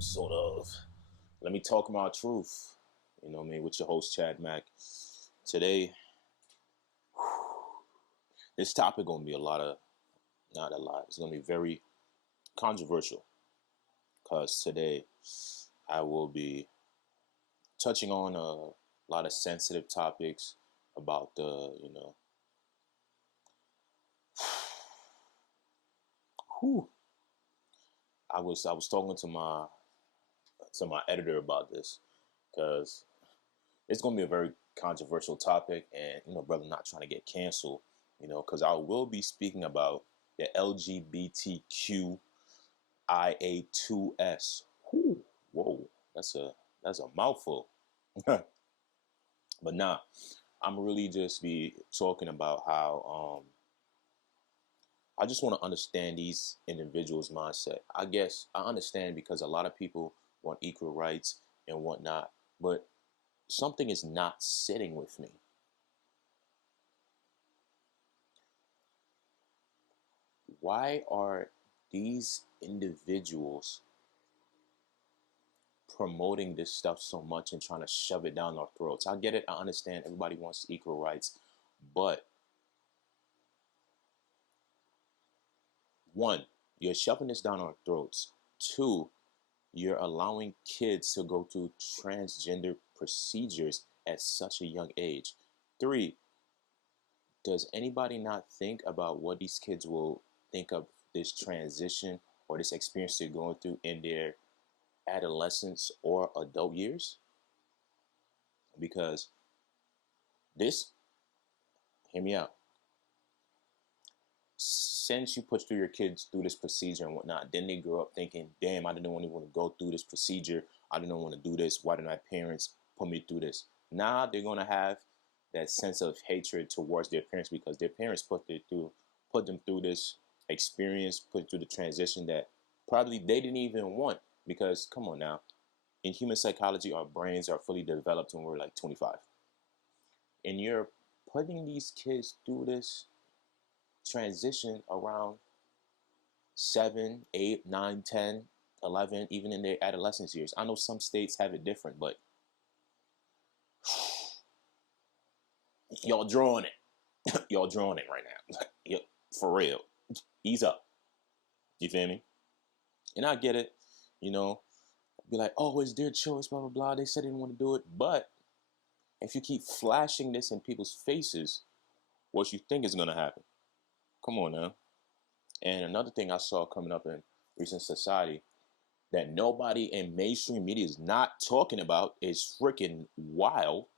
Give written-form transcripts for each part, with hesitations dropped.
episode of Let Me Talk My Truth. You know what I mean? With your host, Chad Macc. Today, this topic going to be not a lot. It's going to be very controversial. Because today, I will be touching on a lot of sensitive topics about I was talking to my editor about this because it's going to be a very controversial topic, and brother, not trying to get canceled, because I will be speaking about the LGBTQIA2S. Whoa, that's a mouthful. But nah, I'm really just be talking about how I just want to understand these individuals' mindset. I guess I understand because a lot of people want equal rights and whatnot, but something is not sitting with me. Why are these individuals promoting this stuff so much and trying to shove it down our throats? I get it. I understand everybody wants equal rights, but one, you're shoving this down our throats. Two, you're allowing kids to go through transgender procedures at such a young age. Three, does anybody not think about what these kids will think of this transition or this experience they're going through in their adolescence or adult years? Because this, hear me out. Since you push through your kids through this procedure and whatnot, then they grow up thinking, damn, I didn't want to go through this procedure. I didn't want to do this. Why did my parents put me through this? Now they're going to have that sense of hatred towards their parents because their parents put them through this experience, put through the transition that probably they didn't even want. Because come on now, in human psychology, our brains are fully developed when we're like 25. And you're putting these kids through this transition around 7, 8, 9, 10, 11, even in their adolescence years. I know some states have it different, but y'all drawing it. Y'all drawing it right now. Yep, for real. Ease up. You feel me? And I get it, be like, oh, it's their choice, blah, blah, blah. They said they didn't want to do it. But if you keep flashing this in people's faces, what you think is going to happen? Come on now. And another thing I saw coming up in recent society that nobody in mainstream media is not talking about is freaking wild.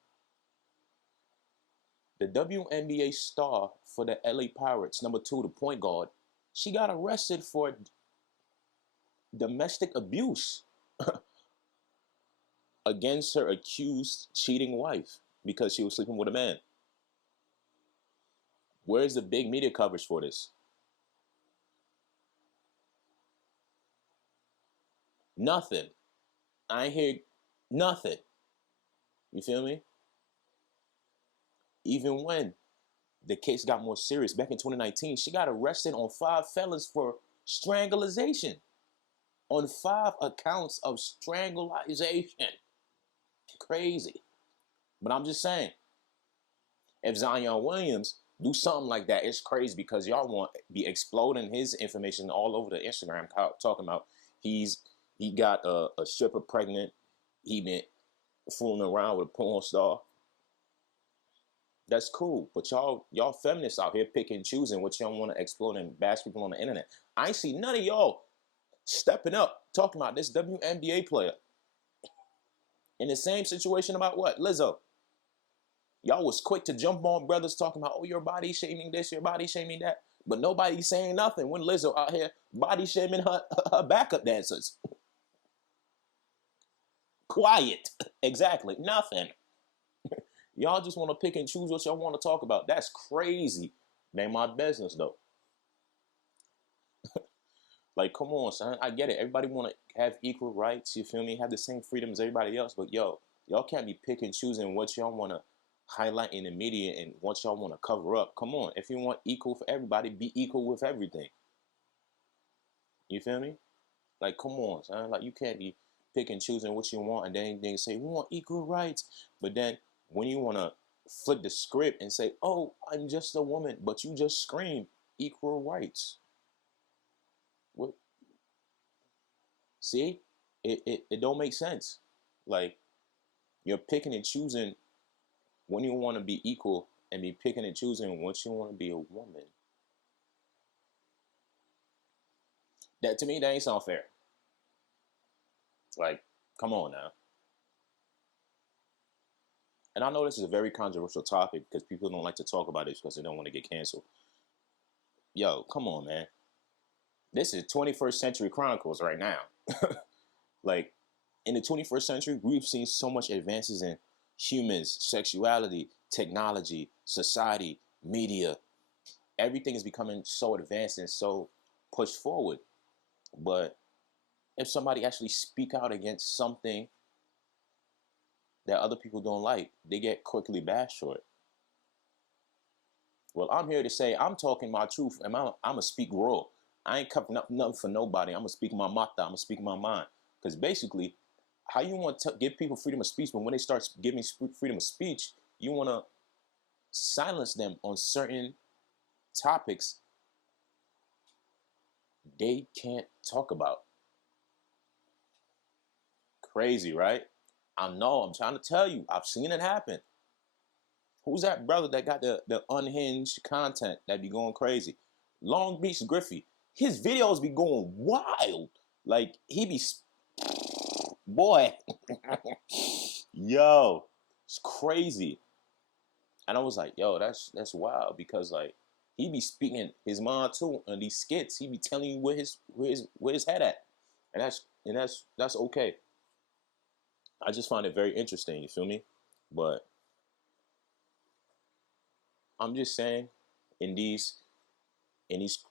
The WNBA star for the LA Pirates, number 2, the point guard, she got arrested for domestic abuse against her accused cheating wife because she was sleeping with a man. Where's the big media coverage for this? Nothing. I ain't hear nothing. You feel me? Even when the case got more serious back in 2019, she got arrested on 5 felons for strangulation. On 5 accounts of strangulation. Crazy. But I'm just saying, if Zion Williams do something like that, it's crazy because y'all want to be exploding his information all over the Instagram talking about he got a stripper pregnant. He been fooling around with a porn star. That's cool. But y'all feminists out here picking and choosing what y'all want to explode and bash people on the internet. I ain't see none of y'all stepping up talking about this WNBA player. In the same situation about what? Lizzo. Y'all was quick to jump on brothers talking about, oh, your body shaming this, your body shaming that. But nobody's saying nothing when Lizzo out here body shaming her backup dancers. Quiet. Exactly. Nothing. Y'all just want to pick and choose what y'all want to talk about. That's crazy. Ain't my business, though. Like, come on, son. I get it. Everybody want to have equal rights. You feel me? Have the same freedom as everybody else. But, y'all can't be picking and choosing what y'all want to highlight in the media and what y'all want to cover up. Come on. If you want equal for everybody, be equal with everything. You feel me? Like, come on, son. Like, you can't be pick and choosing what you want, and then they say we want equal rights. But then when you want to flip the script and say, oh, I'm just a woman, but you just scream equal rights. What? See, it don't make sense. Like, you're picking and choosing when you want to be equal, and be picking and choosing when you want to be a woman. That, to me, that ain't sound fair. Like, come on now. And I know this is a very controversial topic because people don't like to talk about it because they don't want to get canceled. Yo, come on, man. This is 21st century Chronicles right now. Like, in the 21st century, we've seen so much advances in humans, sexuality, technology, society, media. Everything is becoming so advanced and so pushed forward. But if somebody actually speak out against something that other people don't like, they get quickly bashed for it. Well, I'm here to say I'm talking my truth, and I'm going to speak raw. I ain't covering up nothing for nobody. I'm going to speak my mata. I'm going to speak my mind. Because basically, how you want to give people freedom of speech, but when they start giving freedom of speech, you want to silence them on certain topics they can't talk about. Crazy, right? I know, I'm trying to tell you. I've seen it happen. Who's that brother that got the unhinged content that be going crazy? Long Beach Griffey. His videos be going wild. Like, he be... Boy. Yo. It's crazy. And I was like, yo, that's wild. Because, like, he be speaking his mind, too, on these skits. He be telling you where his head at. And that's okay. I just find it very interesting, you feel me? But I'm just saying, in these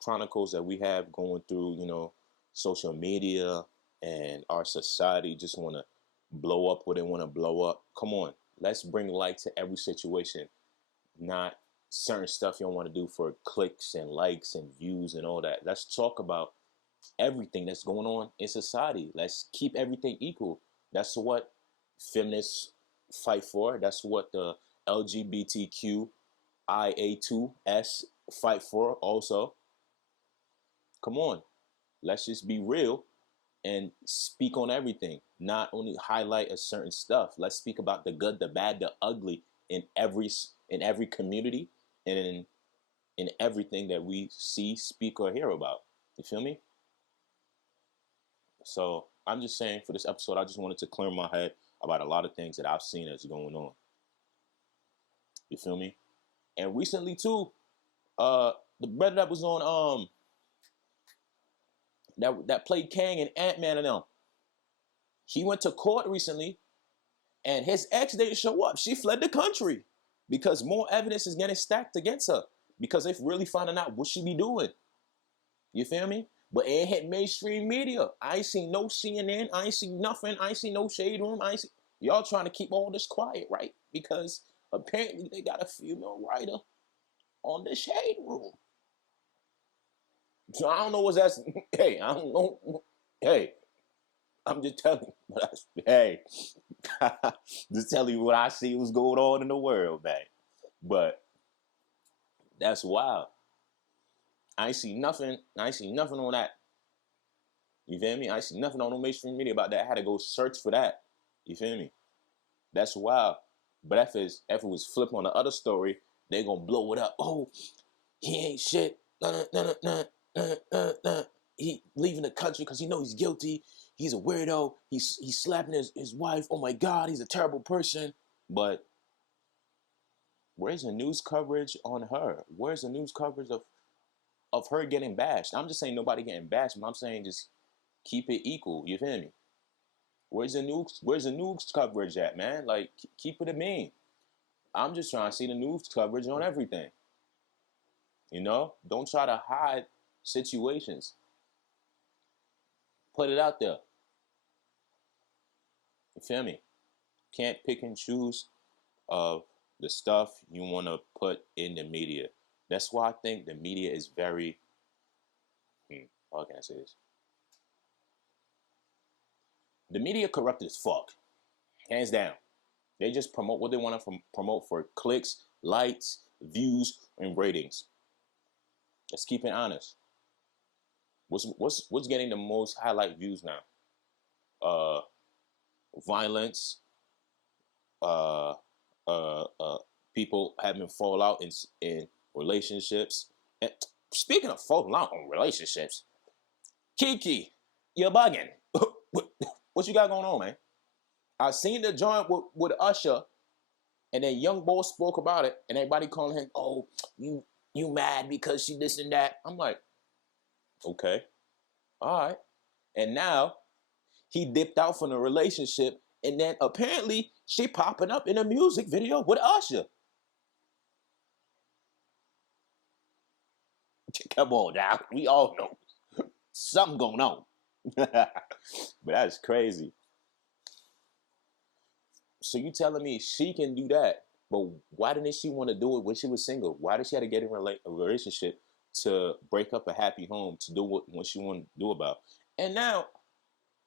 chronicles that we have going through, social media, and our society just want to blow up what they want to blow up. Come on, let's bring light to every situation, not certain stuff you don't want to do for clicks and likes and views and all that. Let's talk about everything that's going on in society. Let's keep everything equal. That's what feminists fight for. That's what the LGBTQIA2S fight for also. Come on, let's just be real and speak on everything, not only highlight a certain stuff. Let's speak about the good, the bad, the ugly in every community and in everything that we see, speak, or hear about. You feel me? So I'm just saying, for this episode, I just wanted to clear my head about a lot of things that I've seen that's going on. You feel me? And recently too, the brother that was on that played Kang and Ant-Man and them, he went to court recently, and his ex didn't show up. She fled the country because more evidence is getting stacked against her because they're really finding out what she be doing. You feel me? But it hit mainstream media. I ain't seen no CNN. I ain't seen nothing. I ain't seen no shade room. Y'all trying to keep all this quiet, right? Because apparently they got a female writer on the shade room. So I don't know what's that. Hey, I don't know. Hey, I'm just telling you. Hey, just telling you what I see was going on in the world, man. But that's wild. I ain't see nothing. I ain't see nothing on that. You feel me? I ain't see nothing on no mainstream media about that. I had to go search for that. You feel me? That's wild. But if it was flip on the other story, they gonna blow it up. Oh, he ain't shit. He leaving the country because he know he's guilty. He's a weirdo. He's slapping his wife. Oh my God, he's a terrible person. But where's the news coverage on her? Where's the news coverage of her getting bashed? I'm just saying nobody getting bashed, but I'm saying just keep it equal. You feel me? Where's the news coverage at, man? Like, keep it a mean. I'm just trying to see the news coverage on everything. Don't try to hide situations. Put it out there. You feel me? Can't pick and choose of the stuff you want to put in the media. That's why I think the media is very, how can I say this? The media corrupted as fuck, hands down. They just promote what they want to promote for clicks, likes, views, and ratings. Let's keep it honest. What's getting the most highlight views now? Violence, uh, people having fallout in relationships. And speaking of falling out in relationships, KeKe, you're bugging. What you got going on, man? I seen the joint with Usher, and then Young Boy spoke about it, and everybody calling him, "Oh, you mad because she this and that." I'm like, okay, all right. And now he dipped out from the relationship, and then apparently she popping up in a music video with Usher. Come on now, we all know something going on. But that's crazy. So you telling me she can do that, but why didn't she want to do it when she was single? Why did she have to get in a relationship to break up a happy home to do what she wanted to do about? And now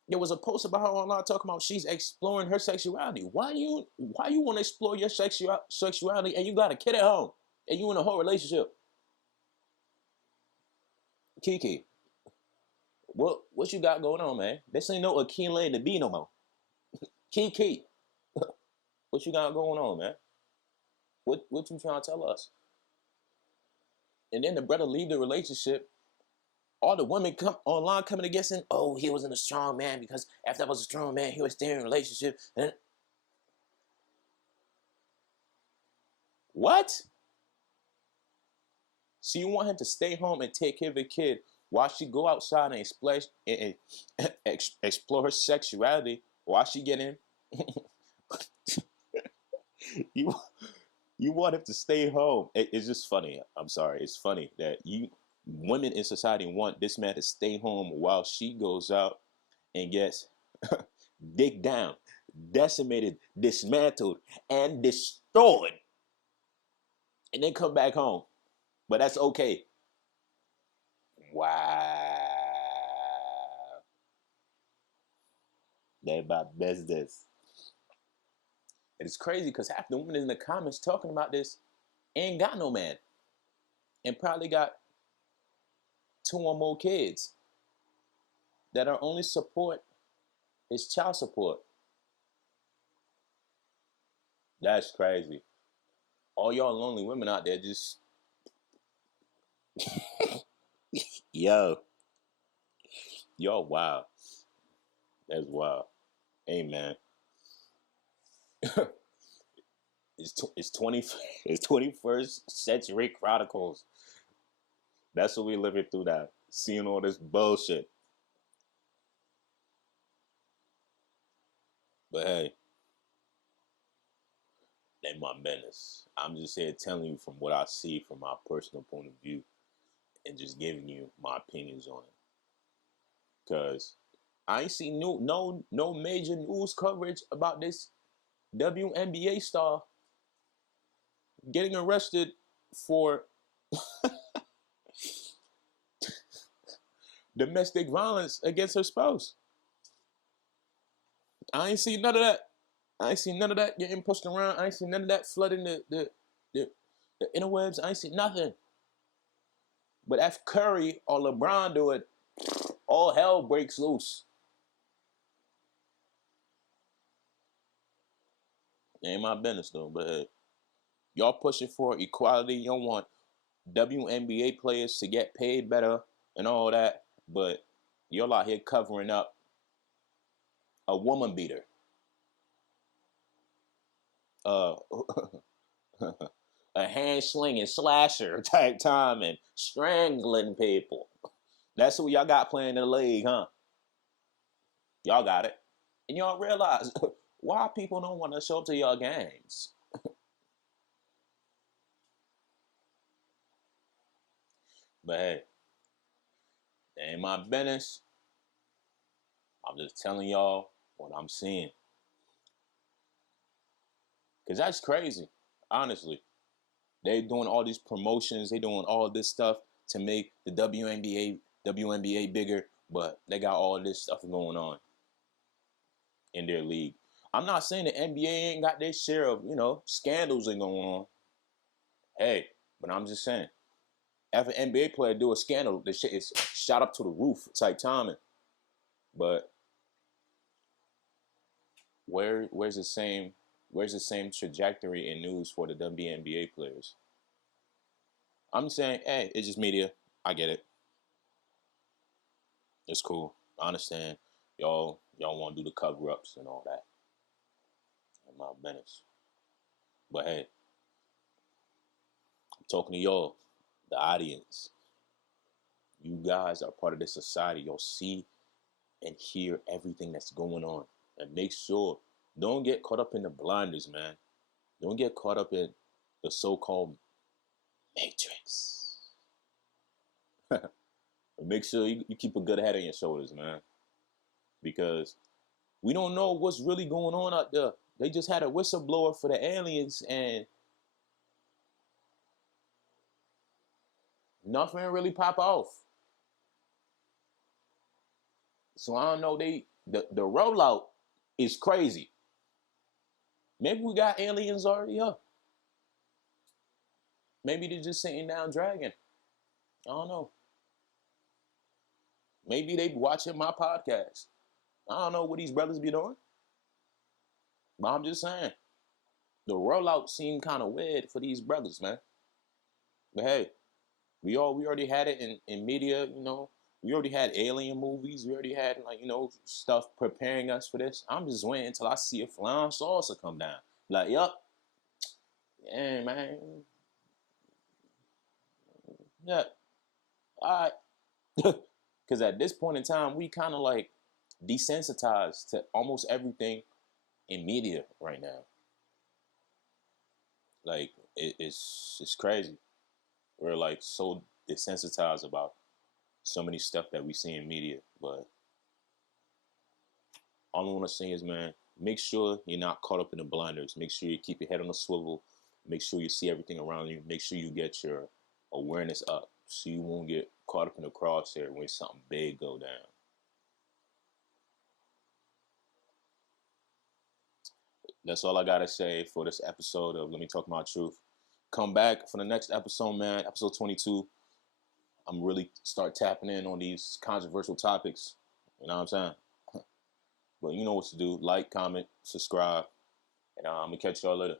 there was a post about her online talking about she's exploring her sexuality. Why you want to explore your sexuality and you got a kid at home and you in a whole relationship? KeKe, what you got going on, man? This ain't no Akila and the B no more. KeKe, what you got going on, man? What you trying to tell us? And then the brother leave the relationship. All the women come online coming against him. Oh, he wasn't a strong man because after I was a strong man, he was staying in a relationship. And what? So you want him to stay home and take care of the kid while she go outside and explore her sexuality while she getting you you want him to stay home. It's just funny. I'm sorry. It's funny that women in society want this man to stay home while she goes out and gets digged down, decimated, dismantled, and destroyed, and then come back home. But that's okay. Wow. That's my business. And it's crazy because half the women in the comments talking about this ain't got no man. And probably got 2 or more kids that are only support is child support. That's crazy. All y'all lonely women out there just yo. Y'all wild. That's wild. Hey man. It's 21st century Chronicles. That's what we living through now. Seeing all this bullshit. But hey, ain't my business. I'm just here telling you from what I see from my personal point of view and just giving you my opinions on it. Cause I ain't seen no major news coverage about this WNBA star getting arrested for domestic violence against her spouse. I ain't seen none of that. I ain't seen none of that getting pushed around. I ain't seen none of that flooding the interwebs. I ain't seen nothing. But if Curry or LeBron do it, all hell breaks loose. Ain't my business though, but hey, y'all pushing for equality. Y'all want WNBA players to get paid better and all that, but y'all out here covering up a woman beater. Uh, a hand slinging slasher type time and strangling people. That's who y'all got playing in the league, huh? Y'all got it. And y'all realize why people don't want to show up to y'all games. But hey, that ain't my business. I'm just telling y'all what I'm seeing. Because that's crazy, honestly. They doing all these promotions. They doing all this stuff to make the WNBA bigger, but they got all this stuff going on. in their league. I'm not saying the NBA ain't got their share of, scandals and going on. Hey, but I'm just saying, if an NBA player do a scandal, the shit is shot up to the roof type timing. But where's the same trajectory in news for the WNBA players? I'm saying, hey, it's just media. I get it. It's cool. I understand. Y'all want to do the cover-ups and all that. And my business. But hey, I'm talking to y'all, the audience. You guys are part of this society. Y'all see and hear everything that's going on. And make sure, don't get caught up in the blinders, man. Don't get caught up in the so-called matrix. Make sure you keep a good head on your shoulders, man. Because we don't know what's really going on out there. They just had a whistleblower for the aliens and nothing really pop off. So I don't know, the rollout is crazy. Maybe we got aliens already up. Maybe they're just sitting down dragging. I don't know. Maybe they watching my podcast. I don't know what these brothers be doing. But I'm just saying, the rollout seemed kind of weird for these brothers, man. But hey, we already had it in media, We already had alien movies. We already had stuff preparing us for this. I'm just waiting until I see a flying saucer come down. Like, yup. Yeah, man. Yeah. All right. Because at this point in time, we kind of like desensitized to almost everything in media right now. Like, it's crazy. We're like so desensitized about so many stuff that we see in media. But all I want to say is, man, make sure you're not caught up in the blinders. Make sure you keep your head on the swivel. Make sure you see everything around you. Make sure you get your awareness up so you won't get caught up in the crosshair when something big go down. That's all I got to say for this episode of Let Me Talk My Truth. Come back for the next episode, man, episode 22. I'm really start tapping in on these controversial topics. You know what I'm saying? But you know what to do. Like, comment, subscribe. And I'm going to catch y'all later.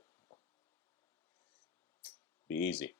Be easy.